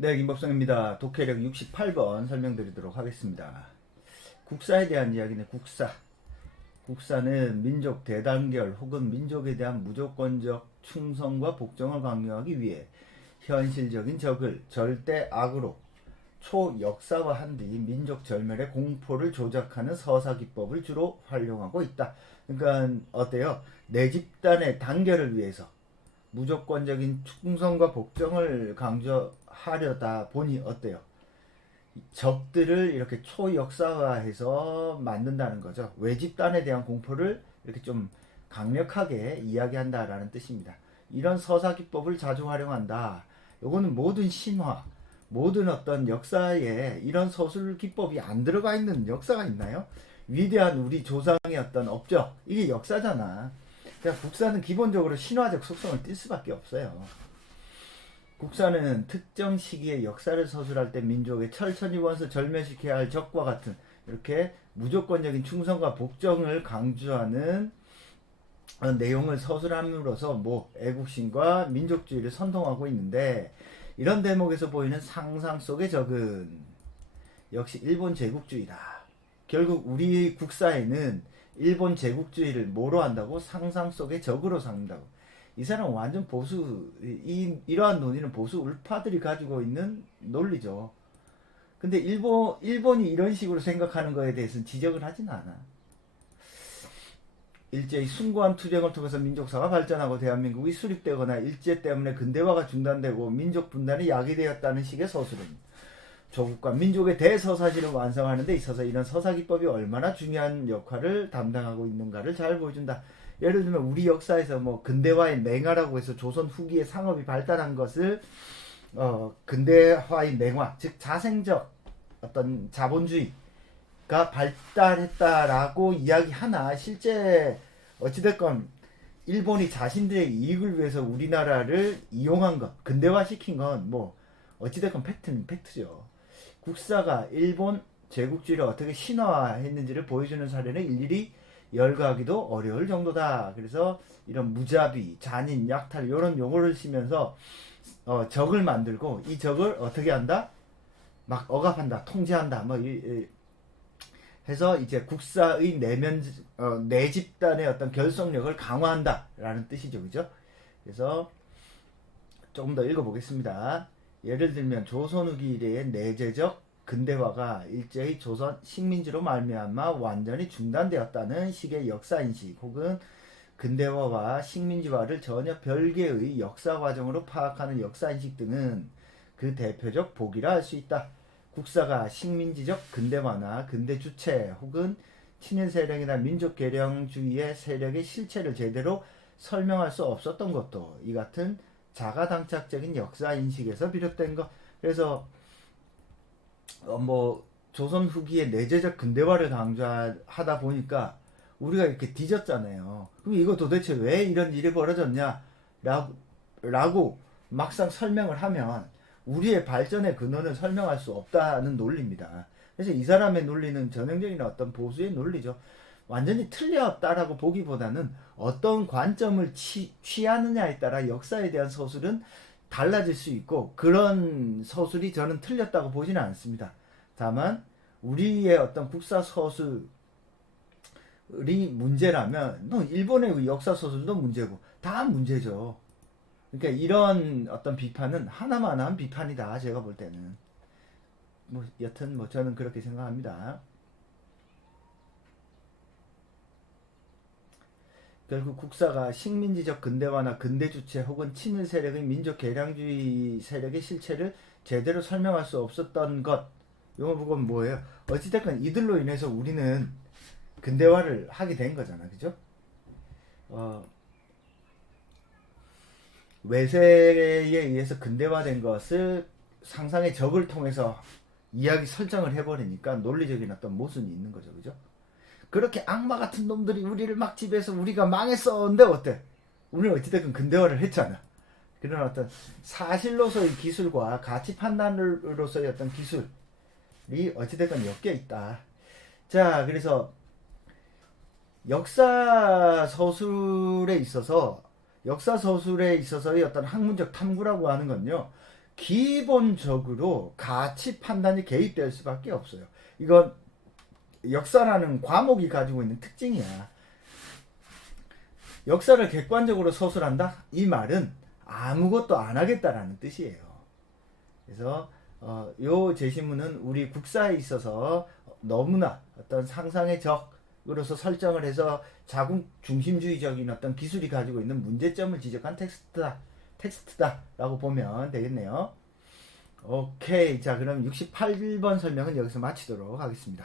네, 김법성입니다. 독해력 68번 설명드리도록 하겠습니다. 국사에 대한 이야기는 국사. 국사는 민족 대단결 혹은 민족에 대한 무조건적 충성과 복종을 강요하기 위해 현실적인 적을 절대 악으로 초역사화한 뒤 민족 절멸의 공포를 조작하는 서사기법을 주로 활용하고 있다. 그러니까 어때요? 내 집단의 단결을 위해서 무조건적인 충성과 복종을 강조하려다 보니 어때요? 적들을 이렇게 초역사화해서 만든다는 거죠. 외집단에 대한 공포를 이렇게 좀 강력하게 이야기한다라는 뜻입니다. 이런 서사기법을 자주 활용한다. 요거는 모든 신화, 모든 어떤 역사에 이런 서술 기법이 안 들어가 있는 역사가 있나요? 위대한 우리 조상의 어떤 업적, 이게 역사잖아. 그러니까 국사는 기본적으로 신화적 속성을 띌 수밖에 없어요. 국사는 특정 시기의 역사를 서술할 때 민족의 철천히 원수 절멸시켜야 할 적과 같은 이렇게 무조건적인 충성과 복종을 강조하는 내용을 서술함으로써 애국심과 민족주의를 선동하고 있는데, 이런 대목에서 보이는 상상 속의 적은 역시 일본 제국주의다. 결국 우리 국사에는 일본 제국주의를 뭐로 한다고? 상상 속의 적으로 삼는다고. 이 사람은 완전 보수, 이러한 논의는 보수 울파들이 가지고 있는 논리죠. 근데 일본이 이런 식으로 생각하는 거에 대해서는 지적을 하진 않아. 일제히 숭고한 투쟁을 통해서 민족사가 발전하고 대한민국이 수립되거나 일제 때문에 근대화가 중단되고 민족 분단이 야기되었다는 식의 서술은 조국과 민족의 대서사시를 완성하는 데 있어서 이런 서사기법이 얼마나 중요한 역할을 담당하고 있는가를 잘 보여준다. 예를 들면 우리 역사에서 근대화의 맹화라고 해서 조선 후기에 상업이 발달한 것을 근대화의 맹화, 즉 자생적 어떤 자본주의가 발달했다라고 이야기하나, 실제 어찌됐건 일본이 자신들의 이익을 위해서 우리나라를 이용한 것, 근대화시킨 건 어찌됐건 팩트는 팩트죠. 국사가 일본 제국주의를 어떻게 신화화했는지를 보여주는 사례는 일일이 열거하기도 어려울 정도다. 그래서 이런 무자비, 잔인, 약탈 이런 용어를 쓰면서 적을 만들고, 이 적을 어떻게 한다? 막 억압한다, 통제한다, 해서 이제 국사의 내 집단의 어떤 결속력을 강화한다라는 뜻이죠, 그죠? 그래서 조금 더 읽어보겠습니다. 예를 들면 조선 후기 이래의 내재적 근대화가 일제히 조선 식민지로 말미암아 완전히 중단되었다는 식의 역사인식, 혹은 근대화와 식민지화를 전혀 별개의 역사 과정으로 파악하는 역사인식 등은 그 대표적 보기라 할 수 있다. 국사가 식민지적 근대화나 근대 주체 혹은 친일 세력이나 민족 개량주의의 세력의 실체를 제대로 설명할 수 없었던 것도 이 같은 자가당착적인 역사 인식에서 비롯된 것. 그래서 조선 후기의 내재적 근대화를 강조하다 보니까 우리가 이렇게 뒤졌잖아요. 그럼 이거 도대체 왜 이런 일이 벌어졌냐 라고 막상 설명을 하면 우리의 발전의 근원을 설명할 수 없다는 논리입니다. 그래서 이 사람의 논리는 전형적인 어떤 보수의 논리죠. 완전히 틀렸다라고 보기보다는 어떤 관점을 취하느냐에 따라 역사에 대한 서술은 달라질 수 있고, 그런 서술이 저는 틀렸다고 보지는 않습니다. 다만 우리의 어떤 국사 서술이 문제라면 일본의 역사 서술도 문제고 다 문제죠. 그러니까 이런 어떤 비판은 하나만한 비판이다, 제가 볼 때는. 여튼 저는 그렇게 생각합니다. 결국 국사가 식민지적 근대화나 근대 주체 혹은 친일 세력의 민족 개량주의 세력의 실체를 제대로 설명할 수 없었던 것, 이거 보고 뭐예요? 어찌됐건 이들로 인해서 우리는 근대화를 하게 된 거잖아, 그죠? 외세에 의해서 근대화된 것을 상상의 적을 통해서 이야기 설정을 해버리니까 논리적인 어떤 모순이 있는 거죠, 그죠? 그렇게 악마 같은 놈들이 우리를 막 지배해서 우리가 망했었는데 어때? 우리는 어찌됐든 근대화를 했잖아. 그런 어떤 사실로서의 기술과 가치 판단으로서의 어떤 기술이 어찌됐건 엮여 있다. 자, 그래서 역사 서술에 있어서의 어떤 학문적 탐구라고 하는 건요, 기본적으로 가치 판단이 개입될 수밖에 없어요. 이건 역사라는 과목이 가지고 있는 특징이야. 역사를 객관적으로 서술한다? 이 말은 아무것도 안 하겠다라는 뜻이에요. 그래서 요 제시문은 우리 국사에 있어서 너무나 어떤 상상의 적으로서 설정을 해서 자국 중심주의적인 어떤 기술이 가지고 있는 문제점을 지적한 텍스트다라고 보면 되겠네요. 오케이. 자, 그럼 68번 설명은 여기서 마치도록 하겠습니다.